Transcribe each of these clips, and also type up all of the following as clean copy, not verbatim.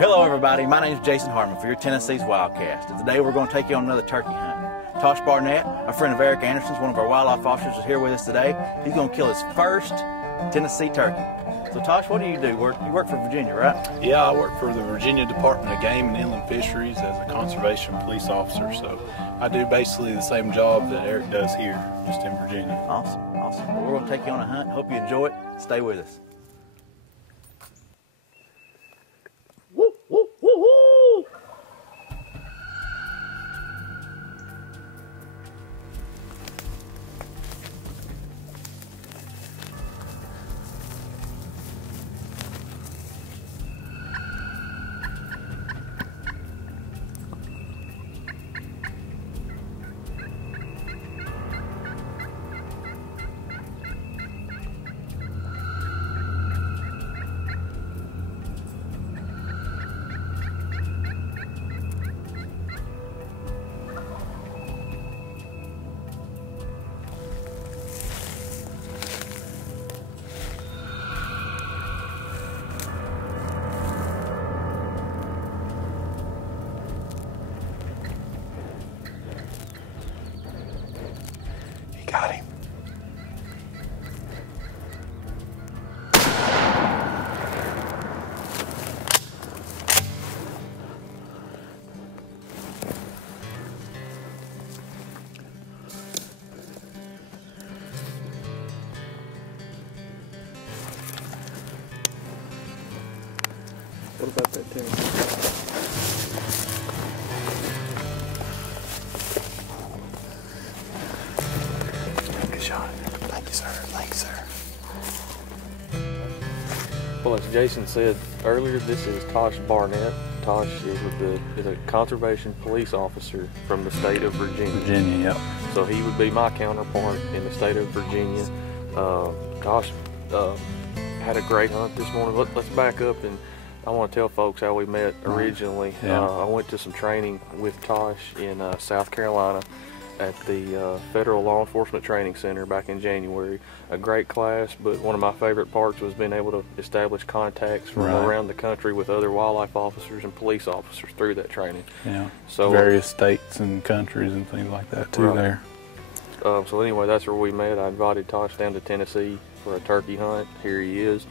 Hello everybody, my name is Jason Harmon for your Tennessee's Wildcast. And today we're going to take you on another turkey hunt. Tosh Barnett, a friend of Eric Anderson's, one of our wildlife officers, is here with us today. He's going to kill his first Tennessee turkey. So Tosh, what do? You work for Virginia, right? Yeah, I work for the Virginia Department of Game and Inland Fisheries as a conservation police officer. So I do basically the same job that Eric does here, just in Virginia. Awesome, awesome. Well, we're going to take you on a hunt. Hope you enjoy it. Stay with us. Got him. What about that Tennessee? Thank you, sir. Thank you, sir. Well, as Jason said earlier, this is Tosh Barnett. Tosh is a conservation police officer from the state of Virginia. Virginia, yep. So he would be my counterpart in the state of Virginia. Tosh had a great hunt this morning. Let's back up, and I want to tell folks how we met originally. Yeah. I went to some training with Tosh in South Carolina at the Federal Law Enforcement Training Center back in January. A great class, but one of my favorite parts was being able to establish contacts from around the country with other wildlife officers and police officers through that training. Yeah, so various states and countries and things like that too there. So anyway, that's where we met. I invited Tosh down to Tennessee for a turkey hunt. Here he is.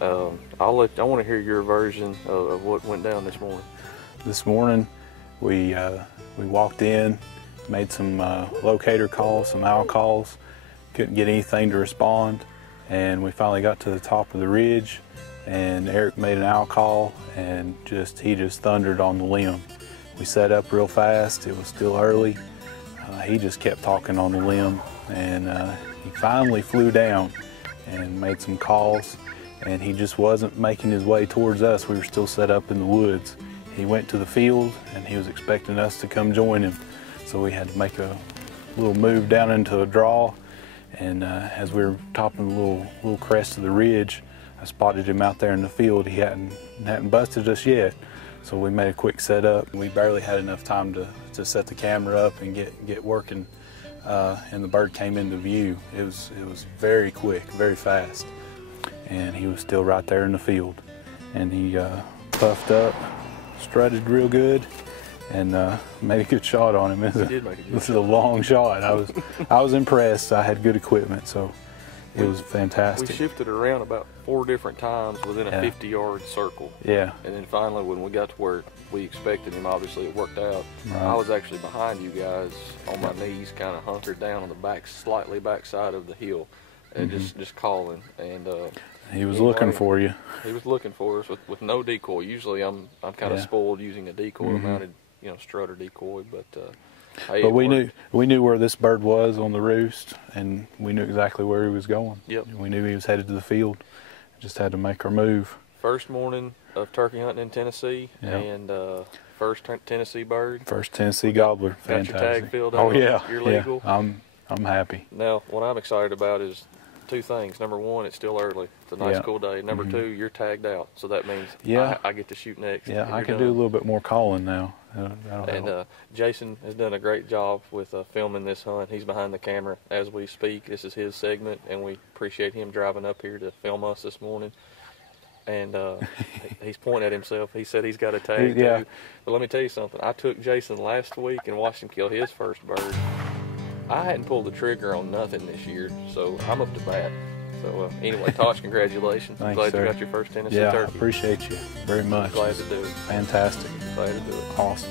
I want to hear your version of what went down this morning. This morning, we walked in, made some locator calls, some owl calls. Couldn't get anything to respond, and we finally got to the top of the ridge, and Eric made an owl call, and he just thundered on the limb. We set up real fast. It was still early. He just kept talking on the limb, and he finally flew down and made some calls, and he just wasn't making his way towards us. We were still set up in the woods. He went to the field, and he was expecting us to come join him. So we had to make a little move down into a draw, and as we were topping the little crest of the ridge, I spotted him out there in the field. He hadn't busted us yet, so we made a quick setup. We barely had enough time to set the camera up and get working, and the bird came into view. It was very quick, very fast, and he was still right there in the field. And he puffed up, strutted real good, and made a good shot on him. This is a long shot. I was impressed. I had good equipment, so it was fantastic. We shifted around about 4 different times within a 50-yard circle. Yeah. And then finally, when we got to where we expected him, obviously it worked out. Right. I was actually behind you guys on my knees, kind of hunkered down on the slightly back side of the hill, and just calling. And he was looking for you. He was looking for us with no decoy. Usually, I'm kind of spoiled using a decoy mounted, strutter decoy, but hey, but we knew where this bird was on the roost, and we knew exactly where he was going. Yep. We knew he was headed to the field. Just had to make our move. First morning of turkey hunting in Tennessee, and first Tennessee bird. First Tennessee gobbler. Fantastic. Got your tag filled out. Oh yeah. You're legal. Yeah. I'm happy. Now, what I'm excited about is 2 things. Number 1, it's still early. It's a nice cool day. Number 2, you're tagged out, so that means I get to shoot next. Yeah, I can do a little bit more calling now. And Jason has done a great job with filming this hunt. He's behind the camera as we speak. This is his segment, and we appreciate him driving up here to film us this morning. and he's pointing at himself. He said he's got a tag Yeah. too. But let me tell you something. I took Jason last week and watched him kill his first bird. I hadn't pulled the trigger on nothing this year, so I'm up to bat. So anyway, Tosh, congratulations. Thanks, Glad sir. you got your first Tennessee Yeah, I turkey. appreciate you very much. Glad to do it. Fantastic. Glad to do it. Awesome.